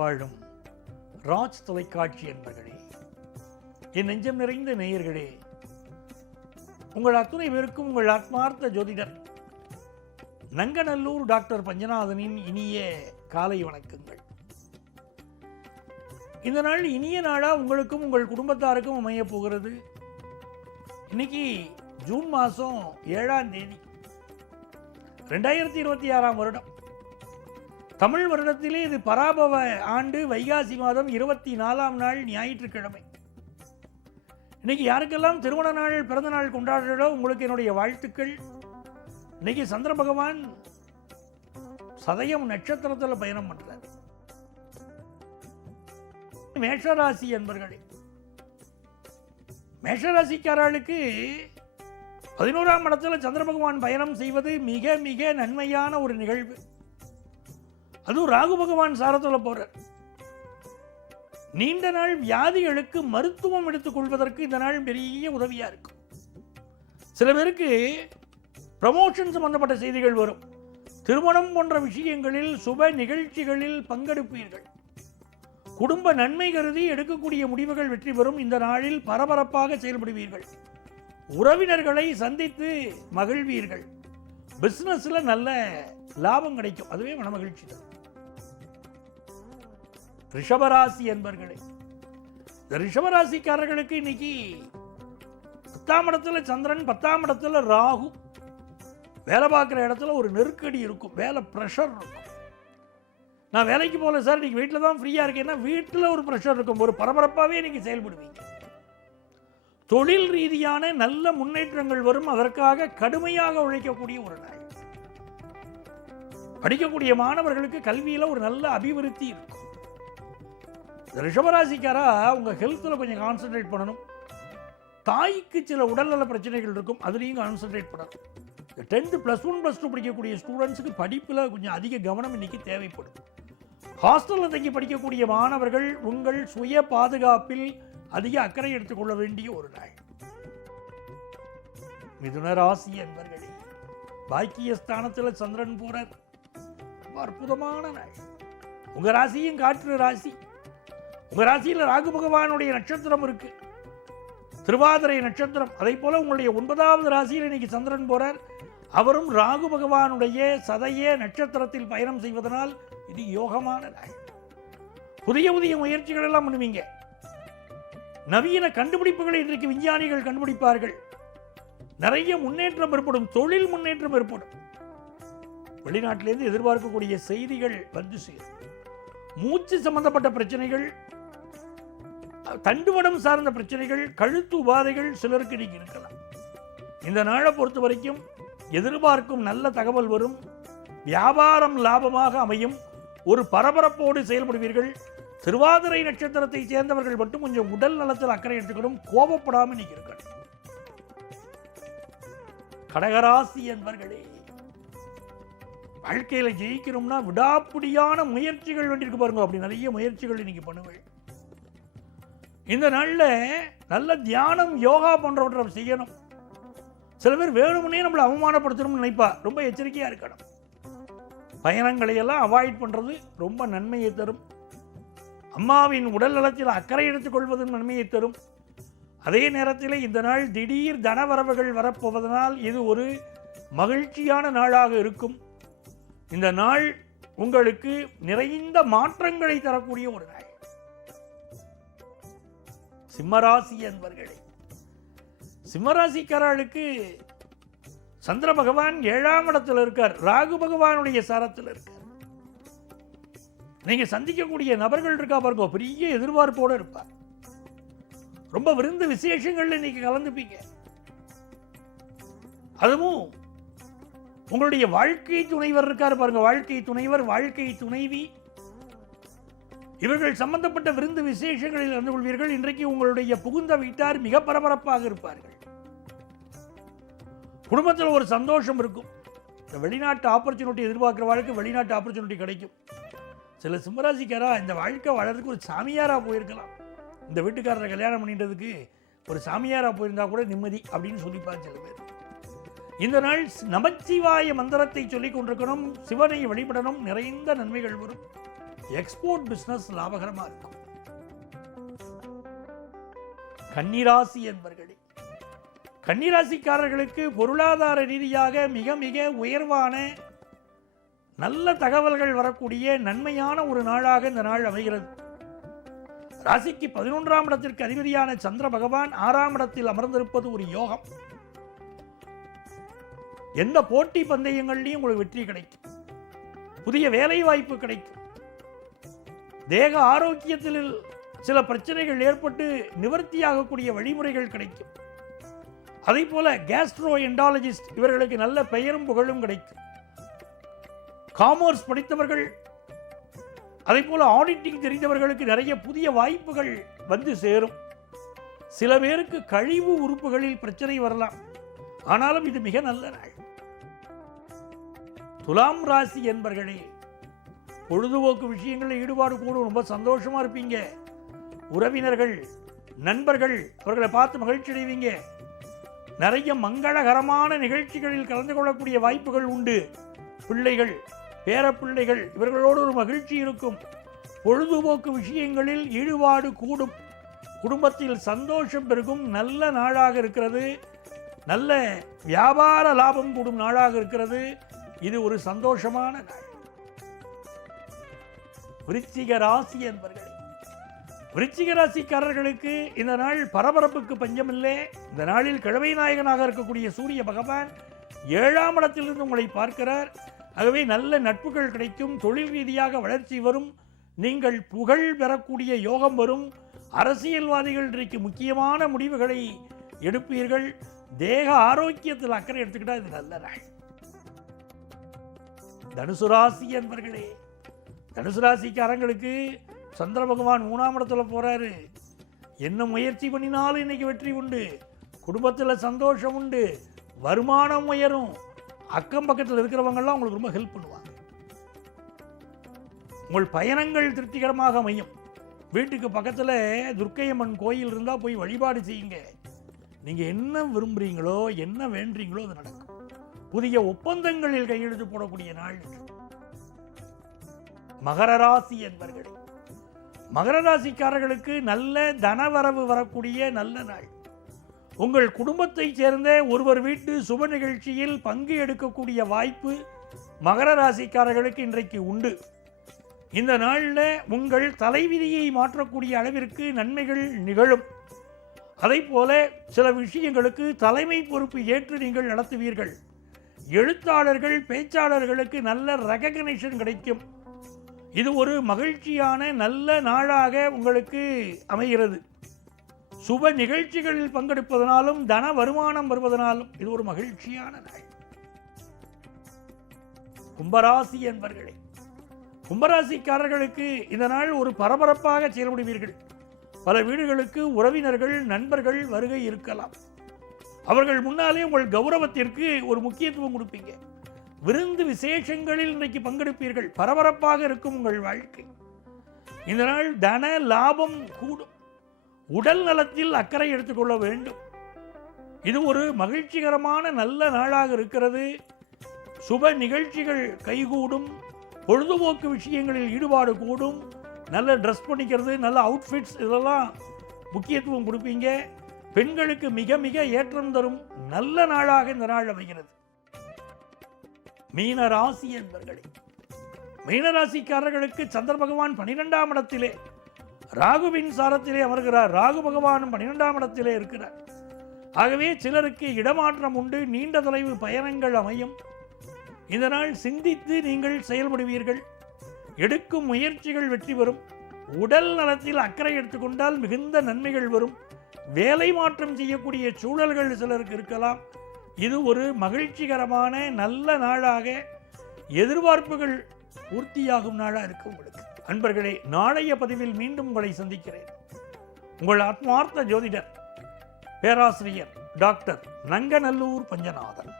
வாழும் ராஜ் தொலைக்காட்சி என்பர்களே, என் நெஞ்சம் நிறைந்த நேயர்களே, உங்கள் அத்துணை பேருக்கும் உங்கள் ஆத்மார்த்த ஜோதிடர் நங்கநல்லூர் டாக்டர் பஞ்சநாதனின் இனிய காலை வணக்கங்கள். இந்த நாள் இனிய நாளா உங்களுக்கும் உங்கள் குடும்பத்தாருக்கும் அமையப் போகிறது. இன்னைக்கு ஜூன் மாதம் 7ஆம் தேதி 2026 வருடம். தமிழ் வருடத்திலே இது பராபவ ஆண்டு வைகாசி மாதம் 24ஆம் நாள் ஞாயிற்றுக்கிழமை. இன்னைக்கு யாருக்கெல்லாம் திருமண நாள் பிறந்த நாள் கொண்டாடுறோ உங்களுக்கு என்னுடைய வாழ்த்துக்கள். இன்னைக்கு சந்திர பகவான் சதயம் நட்சத்திரத்தில் பயணம் பண்றார். மேஷராசி என்பர்களே, மேஷராசிக்காரர்களுக்கு 11ஆம் இடத்துல சந்திர பகவான் பயணம் செய்வது மிக மிக நன்மையான ஒரு நிகழ்வு. அதுவும் ராகு பகவான் சாரத்தில் போறார். நீண்ட நாள் வியாதிகளுக்கு மருத்துவம் எடுத்துக் கொள்வதற்கு இந்த நாள் பெரிய உதவியா இருக்கும். சில பேருக்கு ப்ரமோஷன் சம்பந்தப்பட்ட செய்திகள் வரும். திருமணம் போன்ற விஷயங்களில் சுப நிகழ்ச்சிகளில் பங்கெடுப்பீர்கள். குடும்ப நன்மை கருதி எடுக்கக்கூடிய முடிவுகள் வெற்றி பெறும். இந்த நாளில் பரபரப்பாக செயல்படுவீர்கள். உறவினர்களை சந்தித்து மகிழ்வீர்கள். பிசினஸ்ல நல்ல லாபம் கிடைக்கும். அதுவே மன மகிழ்ச்சி தான். ரிஷபராசி என்பர்களே, இந்த ரிஷபராசிக்காரர்களுக்கு இன்னைக்கு 10ஆம் இடத்துல சந்திரன், 10ஆம் இடத்துல ராகு. வேலை பார்க்குற இடத்துல ஒரு நெருக்கடி இருக்கும், வேலை ப்ரெஷர் இருக்கும். நான் வேலைக்கு போகல சார், இன்னைக்கு வீட்டில் தான் ஃப்ரீயாக இருக்கேன்னா வீட்டில் ஒரு ப்ரெஷர் இருக்கும். ஒரு பரபரப்பாகவே இன்னைக்கு செயல்படுவீங்க. தொழில் ரீதியான நல்ல முன்னேற்றங்கள் வரும். அதற்காக கடுமையாக உழைக்கக்கூடிய ஒரு நாள். படிக்கக்கூடிய மாணவர்களுக்கு கல்வியில் ஒரு நல்ல அபிவிருத்தி இருக்கும். ரிஷபராசிக்காரா உங்கள் ஹெல்த்தில் கொஞ்சம் கான்சன்ட்ரேட் பண்ணணும். தாய்க்கு சில உடல்நல பிரச்சனைகள் இருக்கும், அதுலேயும் கான்சன்ட்ரேட் பண்ணணும். 10th +1 +2 படிக்கக்கூடிய ஸ்டூடெண்ட்ஸுக்கு படிப்பில் கொஞ்சம் அதிக கவனம் இன்னைக்கு தேவைப்படும். ஹாஸ்டலில் தங்கி படிக்கக்கூடிய மாணவர்கள் உங்கள் சுய பாதுகாப்பில் அதிக அக்கறை எடுத்துக்கொள்ள வேண்டிய ஒரு நாள். மிதுன ராசி என்பர்களே, பாக்கிய ஸ்தானத்தில் சந்திரன் போறார். அற்புதமான நாள். உங்க ராசியும் காற்று ராசி. உங்க ராசியில் ராகு பகவானுடைய நட்சத்திரம் இருக்கு, திருவாதிரை நட்சத்திரம். அதே போல உங்களுடைய 9வது ராசியில் இன்னைக்கு சந்திரன் போறார். அவரும் ராகு பகவானுடைய சதய நட்சத்திரத்தில் பயணம் செய்வதனால் இது யோகமான நாள். புதிய புதிய முயற்சிகள் எல்லாம் பண்ணுவீங்க. நவீன கண்டுபிடிப்புகளை இன்றைக்கு விஞ்ஞானிகள் கண்டுபிடிப்பார்கள். நிறைய முன்னேற்றம் ஏற்படும், தொழில் முன்னேற்றம் ஏற்படும். வெளிநாட்டிலிருந்து எதிர்பார்க்கக்கூடிய செய்திகள் வந்து சேரும். மூச்சு சம்பந்தப்பட்ட பிரச்சனைகள், தண்டுவடம் சார்ந்த பிரச்சனைகள், கழுத்து உபாதைகள் சிலருக்கு இன்னைக்கு இருக்கலாம். இந்த நாளை பொறுத்த வரைக்கும் எதிர்பார்க்கும் நல்ல தகவல் வரும். வியாபாரம் லாபமாக அமையும். ஒரு பரபரப்போடு செயல்படுவீர்கள். திருவாதிரை நட்சத்திரத்தை சேர்ந்தவர்கள் மட்டும் கொஞ்சம் உடல் நலத்தில் அக்கறை எடுத்துக்கணும். கோபப்படாமல் இன்னைக்கு இருக்கணும். கடகராசி என்பர்களே, வாழ்க்கையில் ஜெயிக்கணும்னா விடாப்பிடியான முயற்சிகள் வேண்டியிருக்கு பாருங்க. அப்படி நிறைய முயற்சிகள் இன்னைக்கு பண்ணுவேன். இந்த நாளில் நல்ல தியானம், யோகா போன்றவற்றை செய்யணும். சில பேர் வேணும்னே நம்மளை அவமானப்படுத்தணும்னு நினைப்பா. ரொம்ப எச்சரிக்கையாக இருக்கணும். பயணங்களை எல்லாம் அவாய்ட் பண்ணுறது ரொம்ப நன்மையை தரும். அம்மாவின் உடல் நலத்தில் அக்கறை எடுத்துக்கொள்வது நன்மையை தரும். அதே நேரத்தில் இந்த நாள் திடீர் தனவரவுகள் வரப்போவதனால் இது ஒரு மகிழ்ச்சியான நாளாக இருக்கும். இந்த நாள் உங்களுக்கு நிறைந்த மாற்றங்களை தரக்கூடிய ஒரு நாள். சிம்மராசி என்பர்களே, சிம்மராசிக்காரர்களுக்கு சந்திர பகவான் 7ஆம் இடத்தில் இருக்கார், ராகு பகவானுடைய சாரத்தில் இருக்கார். நீங்க சந்திக்கக்கூடிய நபர்கள் இருக்கா பாருங்க, பெரிய எதிர்பார்ப்போடு இருப்பார். ரொம்ப விருந்து விசேஷங்கள்ல இன்னைக்கு கலந்துப்பீங்க. அதுவும் உங்களுடைய வாழ்க்கை துணைவர் இருக்கார் பாருங்க, வாழ்க்கை துணைவர், வாழ்க்கை துணைவி, இவர்கள் சம்பந்தப்பட்ட விருந்து விசேஷங்களில் கலந்து கொள்வீர்கள். இன்றைக்கு உங்களுடைய புகுந்த வீட்டார் மிக பரபரப்பாக இருப்பார்கள். குடும்பத்தில் ஒரு சந்தோஷம் இருக்கும். வெளிநாட்டு ஆப்பர்ச்சுனிட்டி எதிர்பார்க்கிற வாழ்க்கை வெளிநாட்டு ஆப்பர்ச்சுனிட்டி கிடைக்கும். சில சிம்மராசிக்காரா இந்த வாழ்க்கை வளர்றதுக்கு ஒரு சாமியாரா போயிருக்கலாம். இந்த வீட்டுக்காரரை கல்யாணம் பண்ணிட்டதுக்கு ஒரு சாமியாரா போயிருந்தா கூட நிம்மதி அப்படின்னு சொல்லிப்பாங்க சில பேர். இந்த நாள் நமச்சிவாய மந்திரத்தை சொல்லிக் கொண்டிருக்கணும். சிவனை வழிபடணும். நிறைந்த நன்மைகள் வரும். எக்ஸ்போர்ட் பிசினஸ் லாபகரமா இருக்கும். கன்னிராசி என்பர்களே, கன்னிராசிக்காரர்களுக்கு பொருளாதார ரீதியாக மிக மிக உயர்வான நல்ல தகவல்கள் வரக்கூடிய நன்மையான ஒரு நாளாக இந்த நாள் அமைகிறது. ராசிக்கு 11ஆம் இடத்திற்கு அதிபதியான சந்திர பகவான் 6ஆம் இடத்தில் அமர்ந்திருப்பது ஒரு யோகம். எந்த போட்டி பந்தயங்கள்லையும் உங்களுக்கு வெற்றி கிடைக்கும். புதிய வேலை வாய்ப்பு கிடைக்கும். தேக ஆரோக்கியத்தில் சில பிரச்சனைகள் ஏற்பட்டு நிவர்த்தியாகக்கூடிய வழிமுறைகள் கிடைக்கும். அதே போல கேஸ்ட்ரோ என்டாலஜிஸ்ட் இவர்களுக்கு நல்ல பெயரும் புகழும் கிடைக்கும். காமர்ஸ் படித்தவர்கள், அதே போல ஆடிட்டிங் தெரிந்தவர்களுக்கு நிறைய புதிய வாய்ப்புகள் வந்து சேரும். சில பேருக்கு கழிவு உறுப்புகளில் பிரச்சனை வரலாம். ஆனாலும் இது மிக நல்ல நாள். துலாம் ராசி என்பர்களே, பொழுதுபோக்கு விஷயங்களில் ஈடுபாடு கூடும். ரொம்ப சந்தோஷமா இருப்பீங்க. உறவினர்கள், நண்பர்கள் அவர்களை பார்த்து மகிழ்ச்சி அடைவீங்க. நிறைய மங்களகரமான நிகழ்ச்சிகளில் கலந்து கொள்ளக்கூடிய வாய்ப்புகள் உண்டு. பிள்ளைகள், பேரப்பிள்ளைகள் இவர்களோடு ஒரு மகிழ்ச்சி இருக்கும். பொழுதுபோக்கு விஷயங்களில் ஈடுபாடு கூடும். குடும்பத்தில் சந்தோஷம் பெருகும். நல்ல நாளாக இருக்கிறது. நல்ல வியாபார லாபம் கூடும் நாளாக இருக்கிறது. இது ஒரு சந்தோஷமான நாள். விருச்சிக ராசி என்பர்களே, விருச்சிக ராசிக்காரர்களுக்கு இந்த நாள் பரபரப்புக்கு பஞ்சமில்லை. இந்த நாளில் கிழமை நாயகனாக இருக்கக்கூடிய சூரிய பகவான் 7ஆம் இடத்திலிருந்து உங்களை பார்க்கிறார். ஆகவே நல்ல நட்புகள் கிடைக்கும். தொழில் ரீதியாக வளர்ச்சி வரும். நீங்கள் புகழ் பெறக்கூடிய யோகம் வரும். அரசியல்வாதிகள் இன்றைக்கு முக்கியமான முடிவுகளை எடுப்பீர்கள். தேக ஆரோக்கியத்தில் அக்கறை எடுத்துக்கிட்டா இது நல்ல நாள். தனுசு ராசி என்பர்களே, தனுசு ராசிக்காரங்களுக்கு சந்திர பகவான் 3ஆம் இடத்துல போறாரு. என்ன முயற்சி பண்ணினாலும் இன்னைக்கு வெற்றி உண்டு. குடும்பத்தில் சந்தோஷம் உண்டு. வருமானம் உயரும். அக்கம் பக்கத்தில் இருக்கிறவங்கெல்லாம் உங்களுக்கு ரொம்ப ஹெல்ப் பண்ணுவாங்க. உங்கள் பயணங்கள் திருப்திகரமாக அமையும். வீட்டுக்கு பக்கத்தில் துர்க்கையம்மன் கோயில் இருந்தால் போய் வழிபாடு செய்யுங்க. நீங்கள் என்ன விரும்புகிறீங்களோ, என்ன வேண்டீங்களோ அது நடக்கும். புதிய ஒப்பந்தங்களில் கையெழுத்து போடக்கூடிய நாள். மகர ராசி என்பர்களே, மகர ராசிக்காரர்களுக்கு நல்ல தனவரவு வரக்கூடிய நல்ல நாள். உங்கள் குடும்பத்தைச் சேர்ந்த ஒருவர் வீட்டு சுப நிகழ்ச்சியில் பங்கு எடுக்கக்கூடிய வாய்ப்பு மகர ராசிக்காரர்களுக்கு இன்றைக்கு உண்டு. இந்த நாளில் உங்கள் தலைவிதியை மாற்றக்கூடிய அளவிற்கு நன்மைகள் நிகழும். அதை போல சில விஷயங்களுக்கு தலைமை பொறுப்பு ஏற்று நீங்கள் நடத்துவீர்கள். எழுத்தாளர்கள், பேச்சாளர்களுக்கு நல்ல ரெகக்னிஷன் கிடைக்கும். இது ஒரு மகிழ்ச்சியான நல்ல நாளாக உங்களுக்கு அமைகிறது. சுப நிகழ்ச்சிகளில் பங்கெடுப்பதனாலும் தன வருமானம் வருவதனாலும் இது ஒரு மகிழ்ச்சியான நாள். கும்பராசி என்பர்களே, கும்பராசிக்காரர்களுக்கு இந்த நாள் ஒரு பரபரப்பாக செயல்படுவீர்கள். பல வீடுகளுக்கு உறவினர்கள், நண்பர்கள் வருகை இருக்கலாம். அவர்கள் முன்னாலே உங்கள் கௌரவத்திற்கு ஒரு முக்கியத்துவம் கொடுப்பீங்க. விருந்து விசேஷங்களில் இன்றைக்கு பங்கெடுப்பீர்கள். பரபரப்பாக இருக்கும் உங்கள் வாழ்க்கை. இந்த நாள் தன லாபம் கூடும். உடல் நலத்தில் அக்கறை எடுத்துக்கொள்ள வேண்டும். இது ஒரு மகிழ்ச்சிகரமான நல்ல நாளாக இருக்கிறது. சுப நிகழ்ச்சிகள் கைகூடும். பொழுதுபோக்கு விஷயங்களில் ஈடுபாடு கூடும். நல்ல ட்ரெஸ் பண்ணிக்கிறது, நல்ல அவுட்ஃபிட்ஸ் இதெல்லாம் முக்கியத்துவம் கொடுப்பீங்க. பெண்களுக்கு மிக மிக ஏற்றம் தரும் நல்ல நாளாக இந்த நாள் அமைகிறது. மீன ராசி என்பர்களே, மீனராசிக்காரர்களுக்கு சந்திர பகவான் 12ஆம் இடத்திலே ராகுவின் சாரத்திலே அமர்கிறார். ராகு பகவானும் 12ஆம் இடத்திலே இருக்கிறார். ஆகவே சிலருக்கு இடமாற்றம் உண்டு. நீண்ட தொலைவு பயணங்கள் அமையும். இந்த நாள் சிந்தித்து நீங்கள் செயல்படுவீர்கள். எடுக்கும் முயற்சிகள் வெற்றி பெறும். உடல் நலத்தில் அக்கறை எடுத்துக்கொண்டால் மிகுந்த நன்மைகள் வரும். வேலை மாற்றம் செய்யக்கூடிய சூழல்கள் சிலருக்கு இருக்கலாம். இது ஒரு மகிழ்ச்சிகரமான நல்ல நாளாக, எதிர்பார்ப்புகள் பூர்த்தியாகும் நாளாக இருக்கு உங்களுக்கு. அன்பர்களே, நாளைய பதிவில் மீண்டும் உங்களை சந்திக்கிறேன். உங்கள் ஆத்மார்த்த ஜோதிடர் பேராசிரியர் டாக்டர் நங்கநல்லூர் பஞ்சநாதன்.